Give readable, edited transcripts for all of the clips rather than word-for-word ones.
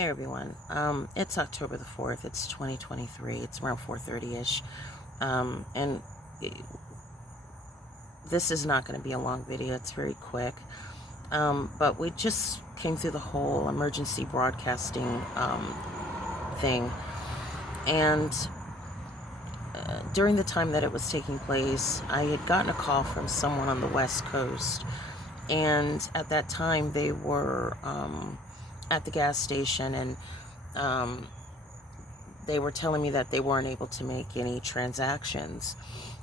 Hey everyone. It's October the 4th. It's 2023. It's around 4:30ish. And this is not going to be a long video. It's very quick. But we just came through the whole emergency broadcasting thing. And during the time that it was taking place, I had gotten a call from someone on the West Coast. And at that time, they were at the gas station, and they were telling me that they weren't able to make any transactions.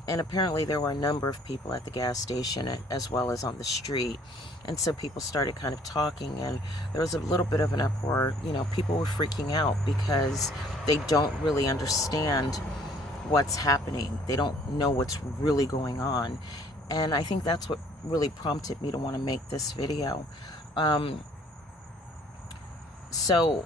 And apparently there were a number of people at the gas station as well as on the street. And so people started kind of talking, and there was a little bit of an uproar. People were freaking out because they don't really understand what's happening. They don't know what's really going on. And I think that's what really prompted me to want to make this video. So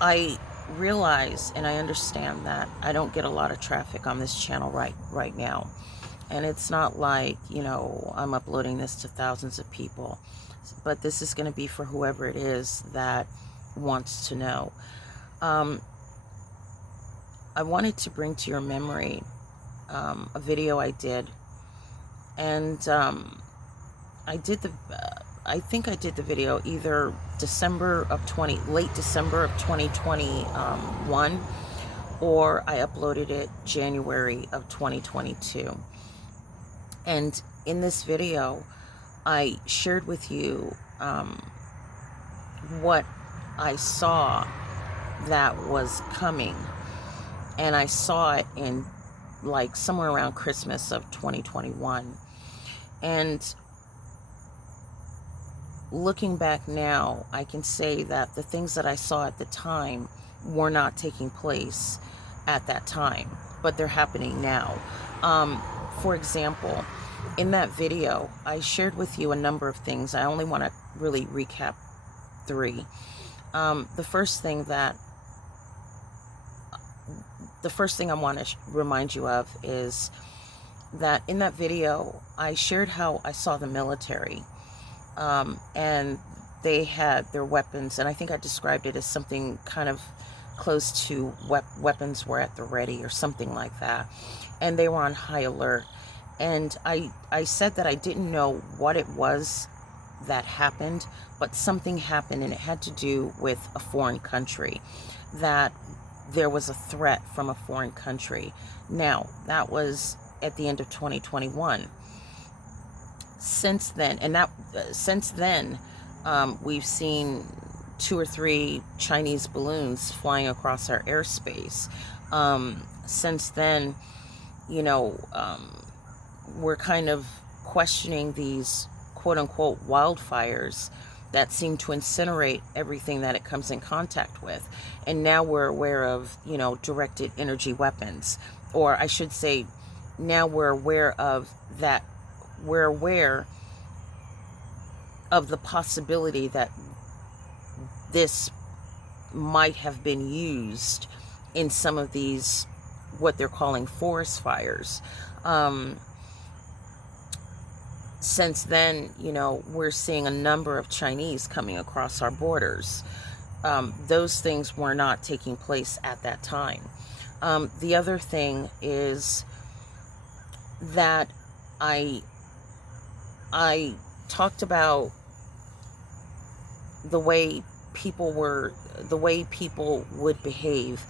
I realize and I understand that I don't get a lot of traffic on this channel right now. And it's not like, I'm uploading this to thousands of people. But this is going to be for whoever it is that wants to know. I wanted to bring to your memory a video I did. And I think I did the video either late December of 2021, or I uploaded it January of 2022. And in this video, I shared with you what I saw that was coming. And I saw it in like somewhere around Christmas of 2021. And looking back now, I can say that the things that I saw at the time were not taking place at that time, but they're happening now. For example, in that video, I shared with you a number of things. I only want to really recap 3. The first thing I want to remind you of is that in that video, I shared how I saw the military, and they had their weapons, and I think I described it as something kind of close to weapons were at the ready or something like that, and they were on high alert. And I said that I didn't know what it was that happened, but something happened, and it had to do with a foreign country, that there was a threat from a foreign country. Now, that was at the end of 2021. Since then, we've seen 2 or 3 Chinese balloons flying across our airspace. Since then, we're kind of questioning these quote-unquote wildfires that seem to incinerate everything that it comes in contact with. And now we're aware of, directed energy weapons. Or I should say, now we're aware of that. We're aware of the possibility that this might have been used in some of these, what they're calling forest fires. Since then, we're seeing a number of Chinese coming across our borders. Those things were not taking place at that time. The other thing is that I talked about the way people would behave,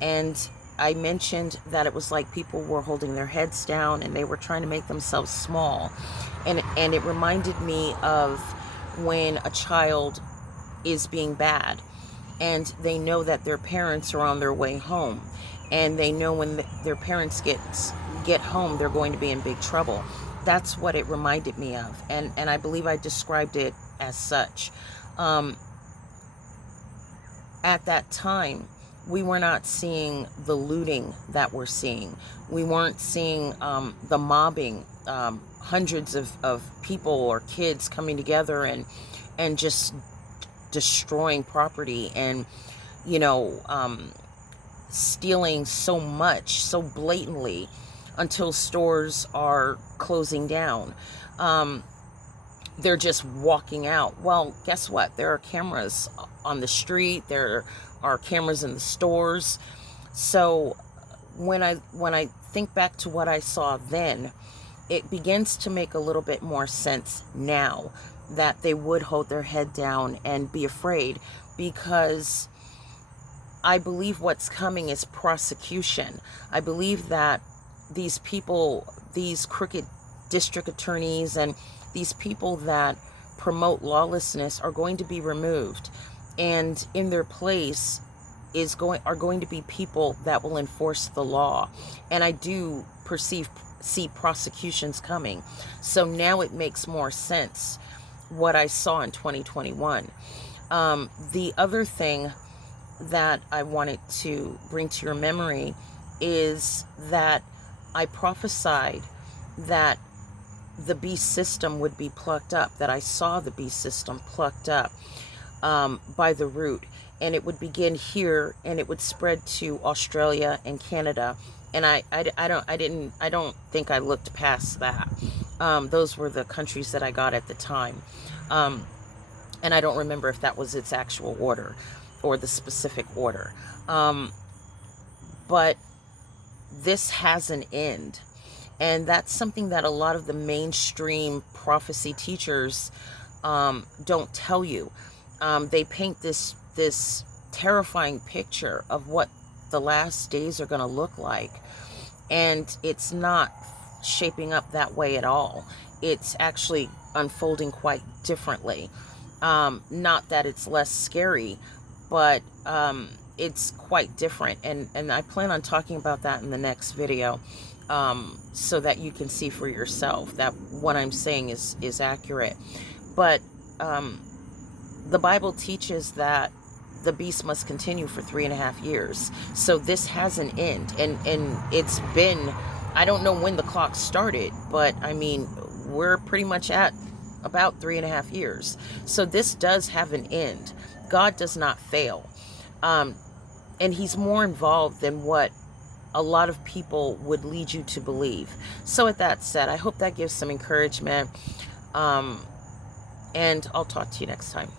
and I mentioned that it was like people were holding their heads down and they were trying to make themselves small. And it reminded me of when a child is being bad and they know that their parents are on their way home, and they know when their parents get home, they're going to be in big trouble. That's what it reminded me of. And I believe I described it as such. At that time, we were not seeing the looting that we're seeing. We weren't seeing the mobbing, hundreds of people or kids coming together and just destroying property, and stealing so much, so blatantly, until stores are closing down. they're just walking out. Well, guess what? There are cameras on the street. There are cameras in the stores. So when I think back to what I saw then, it begins to make a little bit more sense now that they would hold their head down and be afraid, because I believe what's coming is prosecution. I believe that these people, these crooked district attorneys and these people that promote lawlessness are going to be removed, and in their place are going to be people that will enforce the law. And I do see prosecutions coming. So now it makes more sense what I saw in 2021. The other thing that I wanted to bring to your memory is that I prophesied that the beast system would be plucked up, that I saw the beast system plucked up by the root, and it would begin here and it would spread to Australia and Canada. And I don't think I looked past that. Those were the countries that I got at the time. And I don't remember if that was its actual order or the specific order. But this has an end. And that's something that a lot of the mainstream prophecy teachers don't tell you. They paint this terrifying picture of what the last days are going to look like. And it's not shaping up that way at all. It's actually unfolding quite differently. Not that it's less scary, but it's quite different. And I plan on talking about that in the next video, so that you can see for yourself that what I'm saying is accurate. But the Bible teaches that the beast must continue for 3.5 years. So this has an end. And it's been, I don't know when the clock started, but I mean, we're pretty much at about 3.5 years. So this does have an end. God does not fail. And he's more involved than what a lot of people would lead you to believe. So with that said, I hope that gives some encouragement. And I'll talk to you next time.